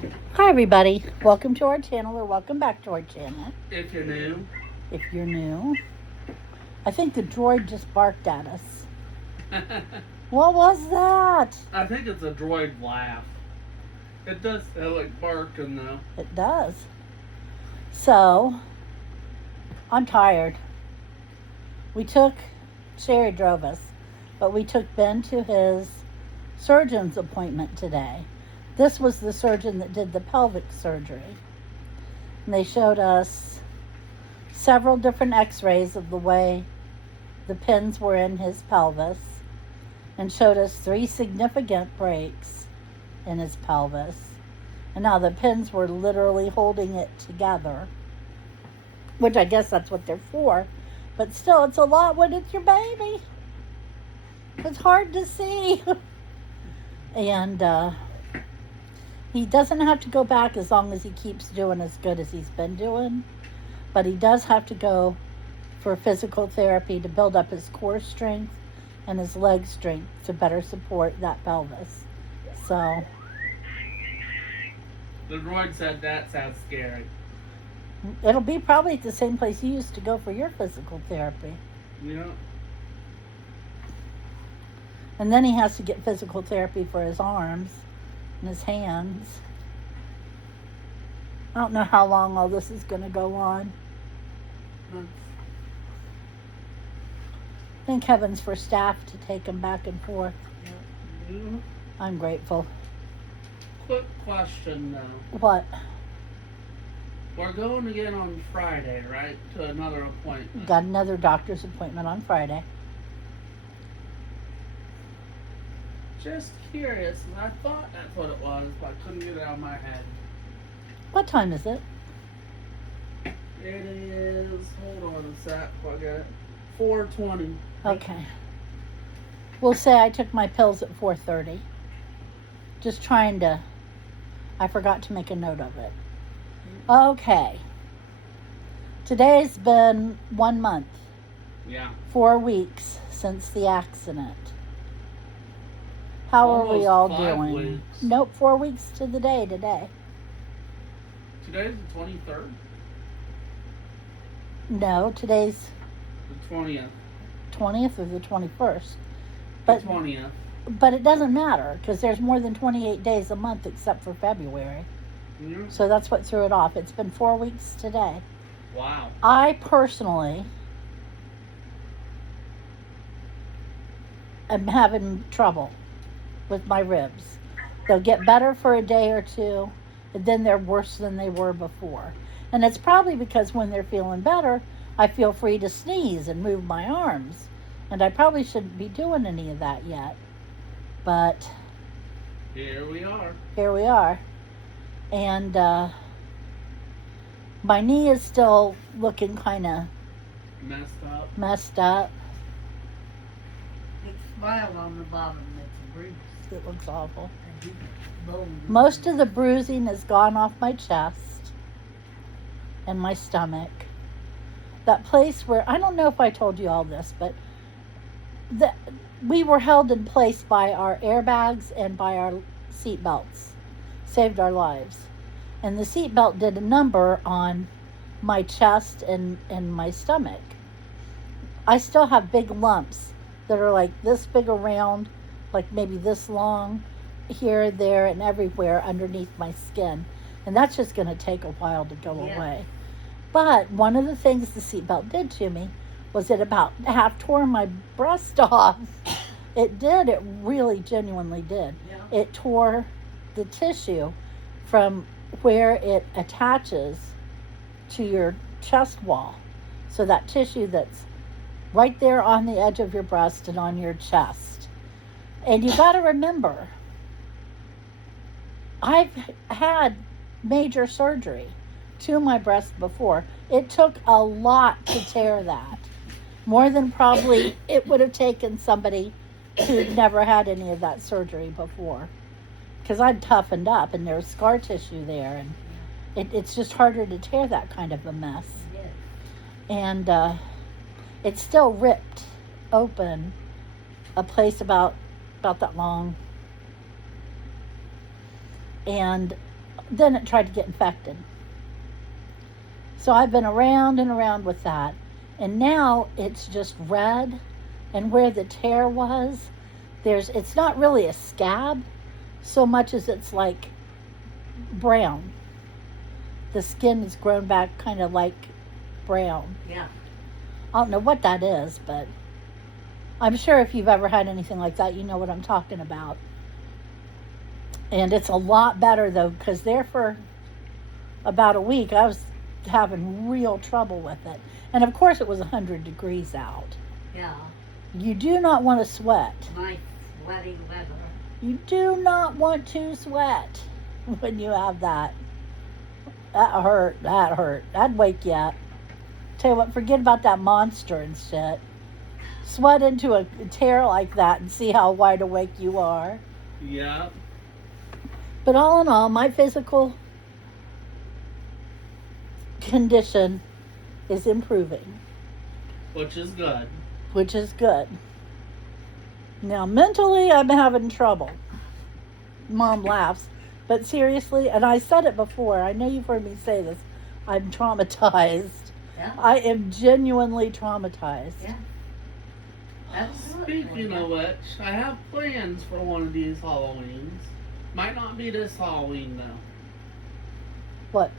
Hi everybody, welcome to our channel or welcome back to our channel. If you're new. If you're new. I think the droid just barked at us. What was that? I think it's a droid laugh. It does sound like barking though. It does. So, I'm tired. Sherry drove us, but we took Ben to his surgeon's appointment today. This was the surgeon that did the pelvic surgery. And they showed us several different x-rays of the way the pins were in his pelvis and showed us 3 significant breaks in his pelvis. And now the pins were literally holding it together, which I guess that's what they're for. But still, it's a lot when it's your baby. It's hard to see. And he doesn't have to go back as long as he keeps doing as good as he's been doing. But he does have to go for physical therapy to build up his core strength and his leg strength to better support that pelvis. So, The droid said that sounds scary. it'll be probably at the same place you used to go for your physical therapy. Yeah. And then he has to get physical therapy for his arms and his hands. I don't know how long all this is going to go on. I think heaven's for staff to take him back and forth. Yeah. I'm grateful. Quick question though. What? We're going again on Friday, right? To another appointment. Got another doctor's appointment on Friday. Just curious. I thought that's what it was, but I couldn't get it out of my head. What time is it? It is. Hold on a sec. I got it. 4:20. Okay. We'll say I took my pills at 4:30. Just trying to... I forgot to make a note of it. Okay. Today's been 1 month. Yeah. 4 weeks since the accident. How are we Almost all 5 doing? weeks. Nope, 4 weeks to the day today. Today's the 23rd. No, today's The 20th. 20th or the 21st. The 20th. But it doesn't matter because there's more than 28 days a month except for February. Yeah. So that's what threw it off. It's been 4 weeks today. Wow. I personally am having trouble with my ribs. They'll get better for a day or two, and then they're worse than they were before. And it's probably because when they're feeling better, I feel free to sneeze and move my arms. And I probably shouldn't be doing any of that yet. But Here we are. here we are. And my knee is still looking kind of Messed up. It's smile on the bottom. It's a bruise. It looks awful. And bone. Most of the bruising has gone off my chest and my stomach. That place where, I don't know if I told you all this, but we were held in place by our airbags and by our seat belts. Saved our lives. And the seat belt did a number on my chest and my stomach. I still have big lumps that are like this big around, like maybe this long, here, there, and everywhere underneath my skin. And that's just going to take a while to go away. But one of the things the seatbelt did to me was it about half tore my breast off. It did. It really genuinely did. Yeah. It tore the tissue from where it attaches to your chest wall. So that tissue that's right there on the edge of your breast and on your chest. And you got to remember, I've had major surgery to my breast before. It took a lot to tear that. More than probably it would have taken somebody who'd never had any of that surgery before. Because I'd toughened up and there's scar tissue there. And it's just harder to tear that kind of a mess. Yes. And it's still ripped open a place about that long. And then it tried to get infected. So I've been around and around with that. And now it's just red. And where the tear was, it's not really a scab so much as it's like brown. The skin has grown back kind of like brown. Yeah. I don't know what that is, but I'm sure if you've ever had anything like that, you know what I'm talking about. And it's a lot better, though, because there for about a week, I was having real trouble with it. And, of course, it was 100 degrees out. Yeah. You do not want to sweat. Nice sweaty weather. You do not want to sweat when you have that. That hurt. That'd wake you up. Tell you what, forget about that monster and shit. Sweat into a tear like that and see how wide awake you are. Yeah. But all in all, my physical condition is improving. Which is good. Which is good. Now, mentally, I'm having trouble. Mom laughs. But seriously, and I said it before, I know you've heard me say this, I'm traumatized. Yeah. I am genuinely traumatized. Yeah. Speaking of which, I have plans for one of these Halloweens. Might not be this Halloween, though. What?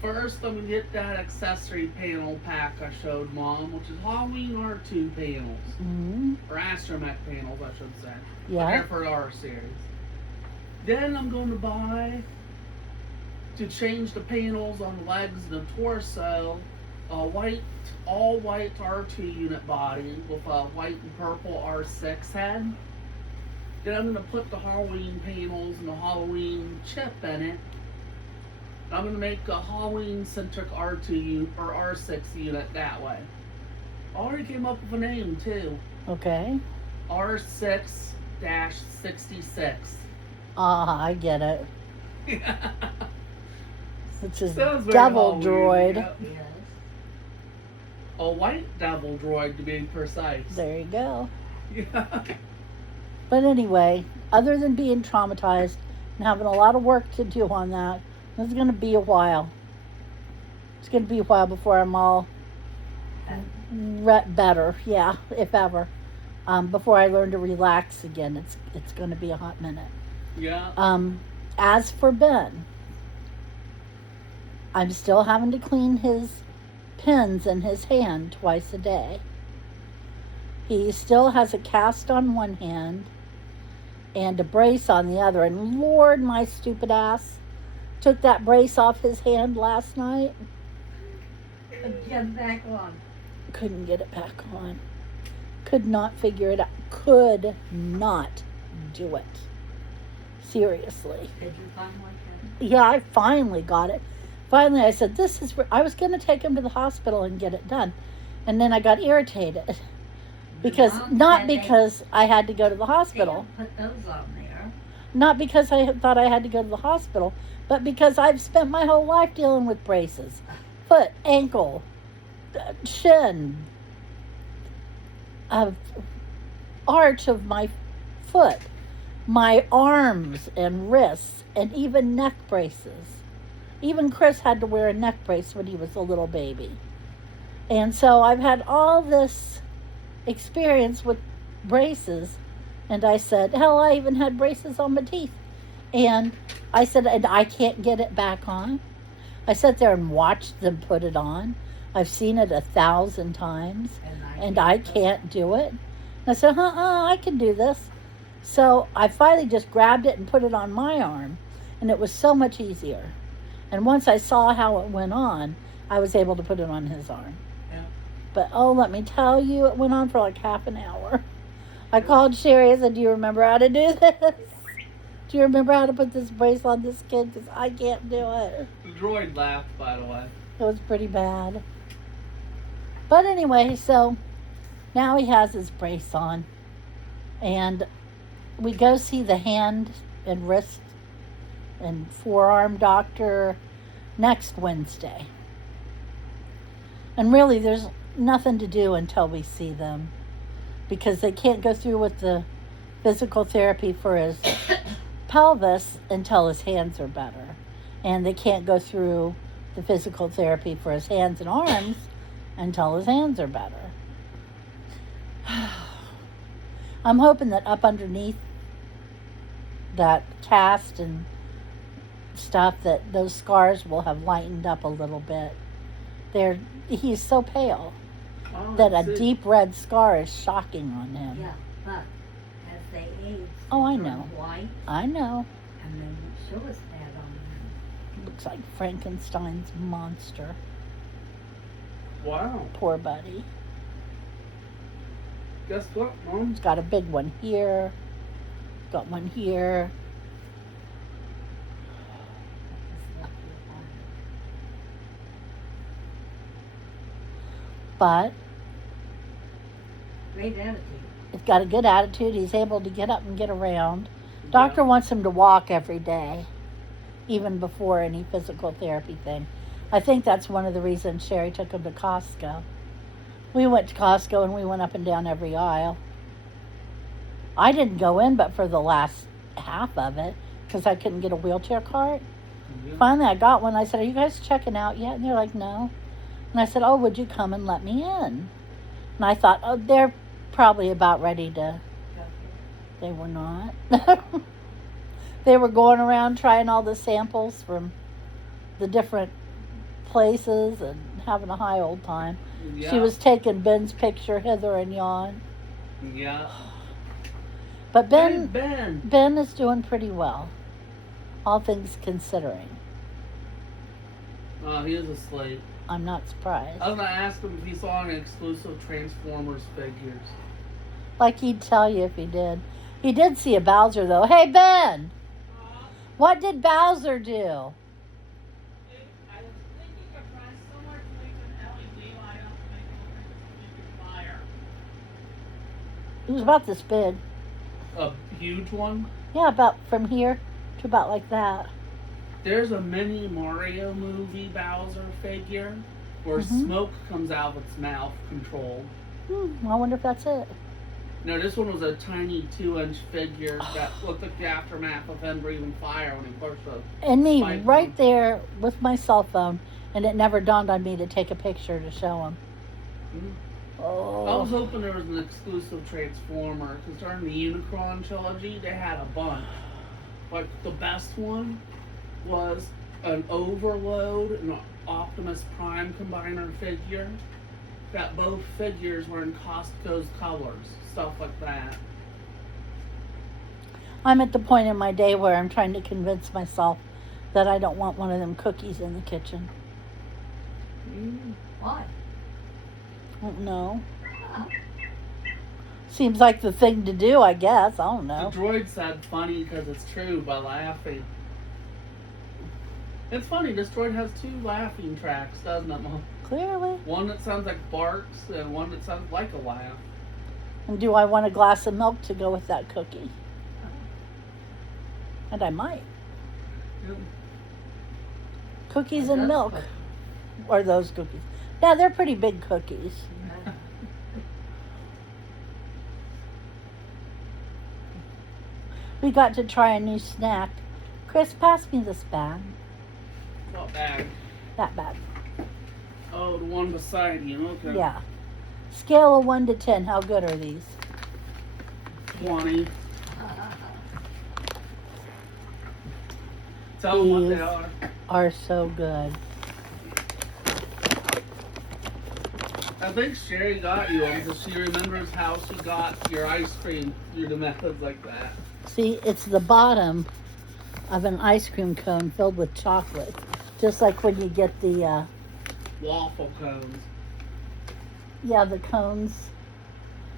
First, I'm going to get that accessory panel pack I showed Mom, which is Halloween R2 panels. Mm-hmm. Or astromech panels, I should say. Yeah. They're for our series. Then I'm going to buy, to change the panels on the legs and the torso, a all white R2 unit body with a white and purple R6 head. Then I'm going to put the Halloween panels and the Halloween chip in it. I'm going to make a Halloween-centric R2 or R6 unit that way. I already came up with a name, too. Okay. R6-66. I get it. It's his Sounds very devil Halloween, droid. yeah. Yes. A white devil droid, to be precise. There you go. Yeah. But anyway, other than being traumatized and having a lot of work to do on that, it's going to be a while. It's going to be a while before I'm all better. Yeah, if ever. Before I learn to relax again, it's going to be a hot minute. Yeah. As for Ben, I'm still having to clean his pins in his hand twice a day. He still has a cast on one hand and a brace on the other. And Lord, my stupid ass took that brace off his hand last night. Get back on. Couldn't get it back on. Could not figure it out. Could not do it. Seriously. Did you finally Yeah, I finally got it. Finally, I said, I was going to take him to the hospital and get it done. And then I got irritated. Because, not because I had to go to the hospital. Put those on there. Not because I thought I had to go to the hospital, but because I've spent my whole life dealing with braces. Foot, ankle, shin, arch of my foot, my arms and wrists, and even neck braces. Even Chris had to wear a neck brace when he was a little baby. And so I've had all this experience with braces, and I said, hell, I even had braces on my teeth. And I said, and I can't get it back on. I sat there and watched them put it on. I've seen it 1,000 times, and I can't do it. And I said, I can do this. So I finally just grabbed it and put it on my arm, and it was so much easier. And once I saw how it went on, I was able to put it on his arm. Yeah. But, let me tell you, it went on for like half an hour. I called Sherry. I said, do you remember how to do this? Do you remember how to put this brace on this kid? Because I can't do it. The droid laughed, by the way. It was pretty bad. But anyway, so now he has his brace on. And we go see the hand and wrist and forearm doctor next Wednesday. And really, there's nothing to do until we see them, because they can't go through with the physical therapy for his pelvis until his hands are better. And they can't go through the physical therapy for his hands and arms until his hands are better. I'm hoping that up underneath that cast and stuff, that those scars will have lightened up a little bit. He's so pale that a deep red scar is shocking on him. Yeah, but as they age, Oh, I they turn know. white, I know. and they won't show as bad on them. Looks like Frankenstein's monster. Wow. Poor buddy. Guess what, Mom? He's got a big one here. Got one here. It's lucky about it. But Great attitude. he's got a good attitude. He's able to get up and get around. Doctor wants him to walk every day, even before any physical therapy thing. I think that's one of the reasons Sherry took him to Costco. We went to Costco and we went up and down every aisle. I didn't go in but for the last half of it because I couldn't get a wheelchair cart. Yeah. Finally, I got one. I said, "Are you guys checking out yet?" And they're like, "No." And I said, "Oh, would you come and let me in?" And I thought, oh, they're probably about ready to. They were not. They were going around trying all the samples from the different places and having a high old time. Yeah. She was taking Ben's picture, hither and yon. Yeah. But Hey, Ben. Ben is doing pretty well, all things considering. Oh, he is asleep. I'm not surprised. I was gonna ask him if he saw any exclusive Transformers figures. Like he'd tell you if he did. He did see a Bowser, though. Hey, Ben! What did Bowser do? I was thinking of trying somewhere to make an LED light up to make it look like a fire. It was about this big. A huge one. Yeah, about from here to about like that. There's a mini Mario movie Bowser figure where Mhm. smoke comes out of its mouth controlled. I wonder if that's it. No, this one was a tiny 2-inch figure that looked like the aftermath of him breathing fire when he pushed a And me spike right on. there with my cell phone, and it never dawned on me to take a picture to show him. Mhm. Oh. I was hoping there was an exclusive Transformer because during the Unicron trilogy they had a bunch. Like the best one was an Overload and an Optimus Prime combiner figure. That both figures were in Costco's colors, stuff like that. I'm at the point in my day where I'm trying to convince myself that I don't want one of them cookies in the kitchen. Why? I don't know. Seems like the thing to do, I guess. I don't know. The droid said funny because it's true by laughing. It's funny, this droid has 2 laughing tracks, doesn't it, Mom? Clearly. One that sounds like barks and one that sounds like a laugh. And do I want a glass of milk to go with that cookie? And I might. Cookies and That's milk. what- Or those cookies. Yeah, they're pretty big cookies. We got to try a new snack. Chris, pass me this bag. What bag? That bag. Oh, the one beside you. Okay. Yeah. Scale of 1 to 10. How good are these? 20. Tell them what they These are. are so good. I think Sherry got you them because she remembers how she got your ice cream through the methods like that. See, it's the bottom of an ice cream cone filled with chocolate. Just like when you get the, Waffle cones. the cones.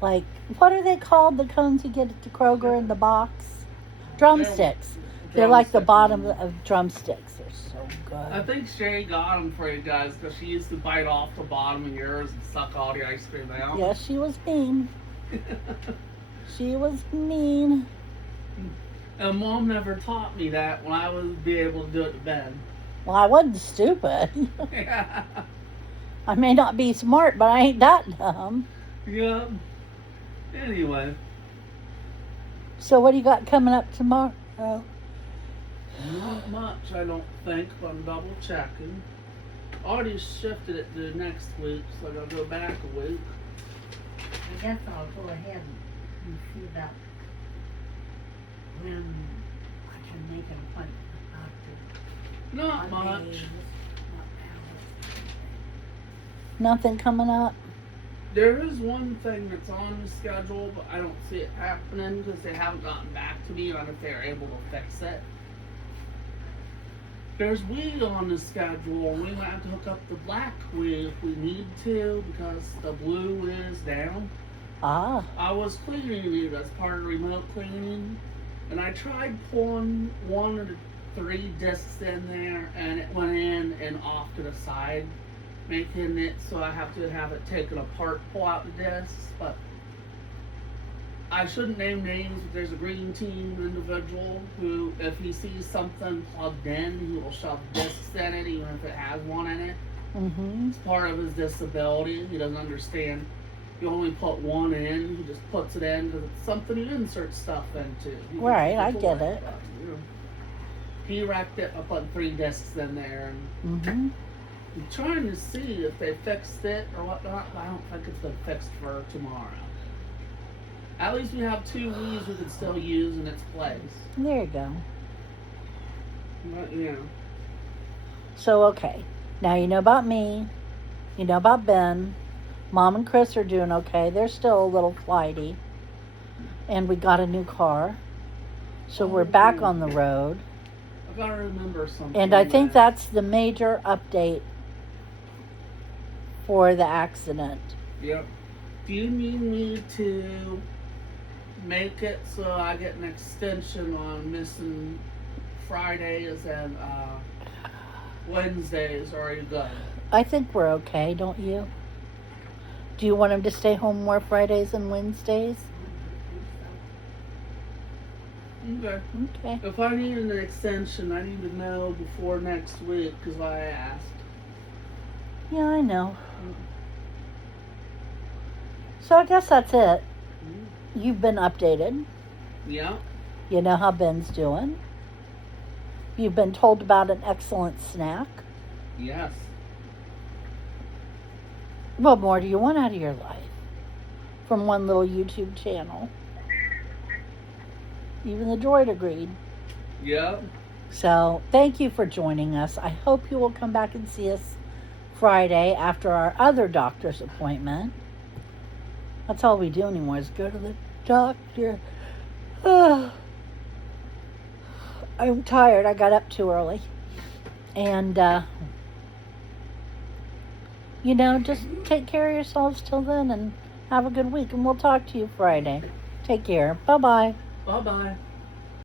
Like, what are they called? The cones you get at the Kroger in the box? Drumsticks. They're like the Drumstick bottom ones. of drumsticks. They're so I good. think Sherry got them for you guys because she used to bite off the bottom of yours and suck all the ice cream out. Yes, she was mean. She was mean. And Mom never taught me that when I would be able to do it to Ben. Well, I wasn't stupid. Yeah. I may not be smart, but I ain't that dumb. Yeah. Anyway. So what do you got coming up tomorrow? Not much, I don't think, but I'm double checking. Already shifted it to next week, so I gotta go back a week. I guess I'll go ahead and see about when I can make an appointment with Not Dr. much. Davis, not Alice. Nothing coming up? There is one thing that's on the schedule, but I don't see it happening because they haven't gotten back to me on if they're able to fix it. There's weed on the schedule, and we might have to hook up the black weed if we need to because the blue is down. Ah, I was cleaning it as part of remote cleaning, and I tried pulling one of the 3 discs in there, and it went in and off to the side, making it so I have to have it taken apart, pull out the discs. But I shouldn't name names, but there's a green team individual who, if he sees something plugged in, he will shove discs in it, even if it has one in it. mm-hmm. It's part of his disability. He doesn't understand. You only put one in. He just puts it in because it's something you insert stuff into. He Right, can I pull get it. But, you know, he wrecked it by putting 3 discs in there, and Mm-hmm. I'm trying to see if they fixed it or whatnot, but I don't think it's been fixed for tomorrow. At least we have 2 weeds we can still use in its place. There you go. But, you know. So, okay. Now you know about me. You know about Ben. Mom and Chris are doing okay. They're still a little flighty. And we got a new car. So we're back on the road. I gotta remember something. And I think that- that's the major update for the accident. Yep. Do you need me to make it so I get an extension on missing Fridays and Wednesdays, or are you good? I think we're okay, don't you? Do you want him to stay home more Fridays and Wednesdays? Okay. Okay. If I need an extension, I need to know before next week because I asked. Yeah, I know. So I guess that's it. You've been updated. Yeah. You know how Ben's doing. You've been told about an excellent snack. Yes. What more do you want out of your life? From one little YouTube channel. Even the droid agreed. Yep. So, thank you for joining us. I hope you will come back and see us Friday after our other doctor's appointment. That's all we do anymore is go to the doctor. I'm tired. I got up too early. And, just take care of yourselves till then and have a good week. And we'll talk to you Friday. Take care. Bye-bye. Bye-bye.